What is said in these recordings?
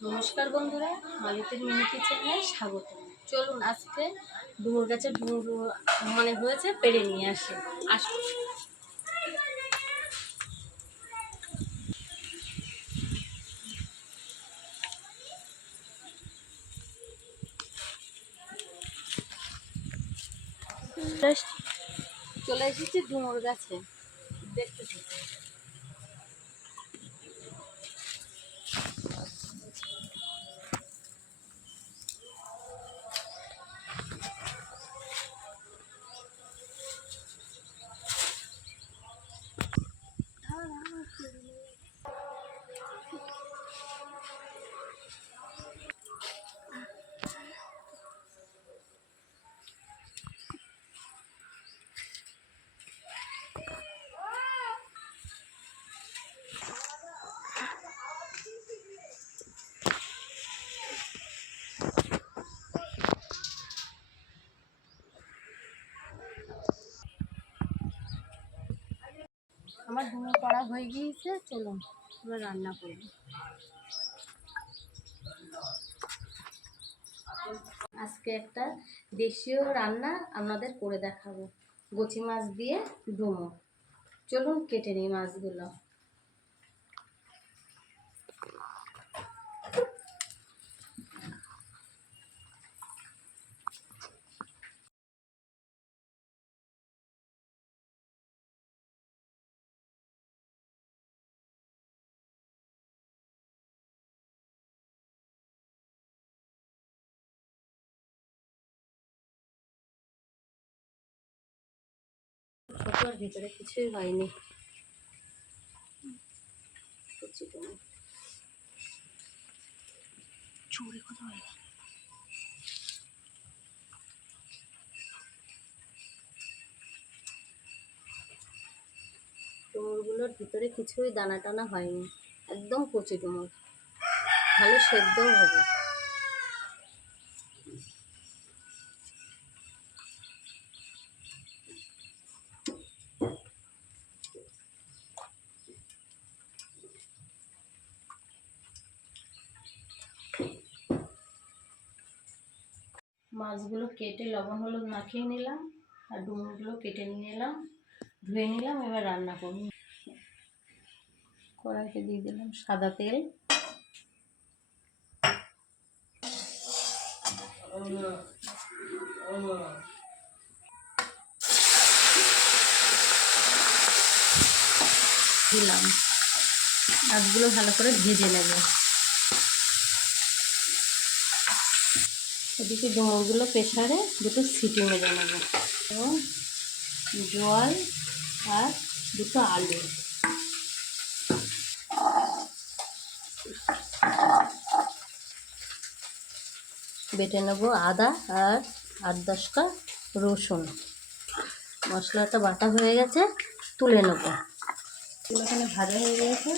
নমস্কার বন্ধুরা, মালিতের মিনি কিচেনে স্বাগত। চলুন আজকে ডুমুর গাছে ডুমুর মানে হয়েছে পেরে নিয়ে আসি। আস চলে এসেছি ডুমুর গাছে। দেখতে আমার ডুমো করা হয়ে গিয়েছে, চলুন, এবার রান্না করব। আজকে একটা দেশীয় রান্না আপনাদের করে দেখাবো। গচি মাছ দিয়ে ডুমো চলুন কেটে নিই মাছগুলো। ছোটোর ভিতরে কিছুই হয়নি। হয় ডুমুরগুলোর ভিতরে কিছুই দানা টানা হয়নি। একদম কচি ডুমুর ভালো সেদ্ধও হবে। মাছগুলো কেটে লবণ হলুদ মাখিয়ে নিলাম আর ডুমুরগুলো কেটে নিয়ে এলাম ধুয়ে নিলাম, এবার রান্না করব। কড়াইতে দিয়ে দিলাম সাদা তেল। দিলাম। মাছগুলো ভালো করে ভেজে নেব। এদিকে ডুমুরগুলো প্রেশারে দুটো সিটি মেরে নেব। এবং জল আর দুটো আলু। বেটে নেব আদা আর আট দশটা রসুন। মশলাটা বাটা হয়ে গেছে, তুলে নেব। এখানে ভাজা হয়ে গেছে,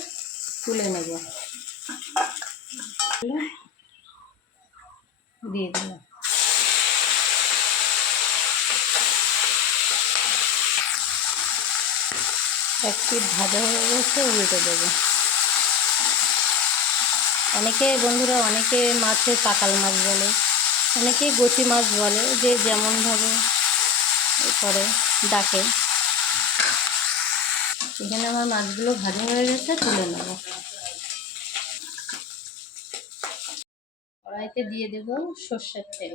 তুলে নেব। দিয়ে দিলাম। এক পিঠ ভাজা হয়ে গেছে, উল্টে দেবো। অনেকে বন্ধুরা, অনেকে মাছের পাকাল মাছ বলে, অনেকে গচি মাছ বলে, যে যেমনভাবে করে, ডাকে। এখানে আমার মাছগুলো ভাজা হয়ে গেছে, তুলে নেব। কড়াইতে দিয়ে দেব সর্ষের তেল।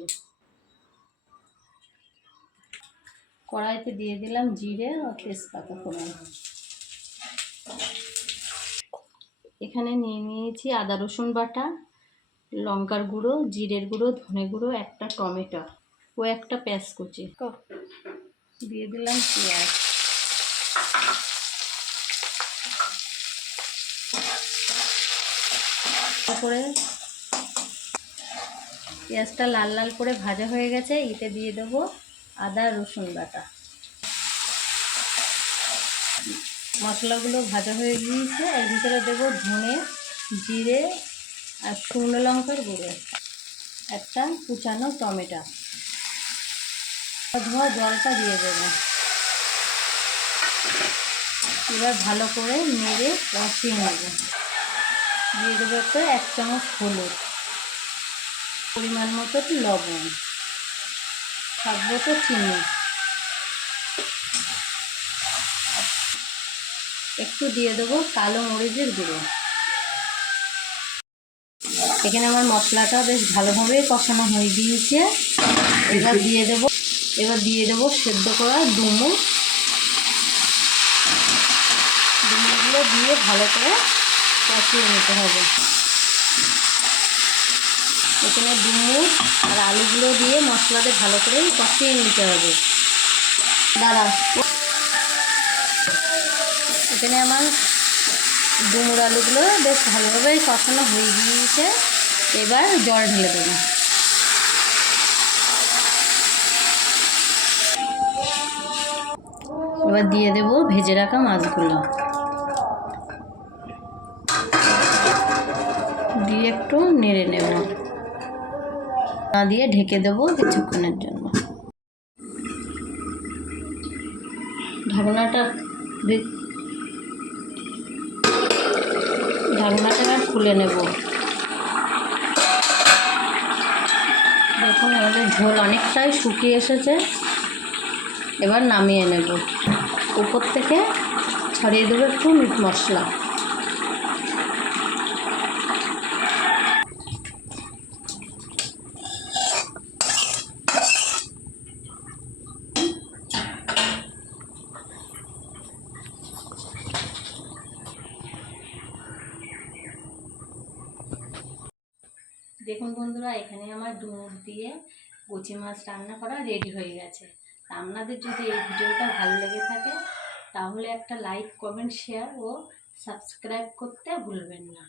কড়াইতে দিয়ে দিলাম জিরে ও তেজপাতা ফোড়ন। এখানে নিয়ে নিয়েছি আদা রসুন বাটা লঙ্কার গুঁড়ো জিরের গুঁড়ো ধনে গুঁড়ো একটা টমেটো ও একটা পেঁয়াজ কুচি। দিয়ে দিলাম পেঁয়াজ। তারপরে পেঁয়াজটা লাল লাল করে ভাজা হয়ে গেছে, এতে দিয়ে দেবো আদা রসুন বাটা। মশলাগুলো ভাজা হয়ে গিয়েছে, এর ভিতরে দেবো ধনে, জিরে আর শুকনো লঙ্কার গুঁড়ো, একটা কুচানো টমেটো। ধোয়া জলটা দিয়ে দেবো। এবার ভালো করে নেড়ে কষিয়ে নেব। দিয়ে দেবো একটু এক চামচ হলুদ। পরিমাণ মতো লবণ। থাকব তো চিনি। একটু দিয়ে দেবো কালো মরিচের গুঁড়ো। এখানে আমার মশলাটা বেশ ভালোভাবে কষানো হয়ে গিয়েছে। এবার দিয়ে দেবো, এবার দিয়ে দেবো সেদ্ধ করা ডুমো। ডুমোগুলো দিয়ে ভালো করে কষিয়ে নিতে হবে। এখানে ডুমুর আর আলুগুলো দিয়ে মশলাতে ভালো করে কষিয়ে নিতে হবে। দাঁড়া। এখানে আমার ডুমুর আলুগুলো বেশ ভালোভাবে কষানো হয়ে গিয়েছে। এবার জল ঢেলে দেবো। এবার দিয়ে দেবো ভেজে রাখা মাছগুলো। দিয়ে একটু নেড়ে নেব। না দিয়ে ঢেকে দেবো কিছুক্ষণের জন্য। ঢাকনাটা ঢাকনাটা খুলে নেব। দেখুন, আমাদের ঝোল অনেকটাই শুকিয়ে এসেছে। এবার নামিয়ে নেব। উপর থেকে ছড়িয়ে দেবো একটু মিট মশলা। দেখুন বন্ধুরা, এখানে আমার দুধ দিয়ে কচি মাছ রান্না করা রেডি হয়ে গেছে। আপনাদের যদি এই ভিডিওটা ভালো লেগে থাকে, তাহলে একটা লাইক কমেন্ট শেয়ার ও সাবস্ক্রাইব করতে ভুলবেন না।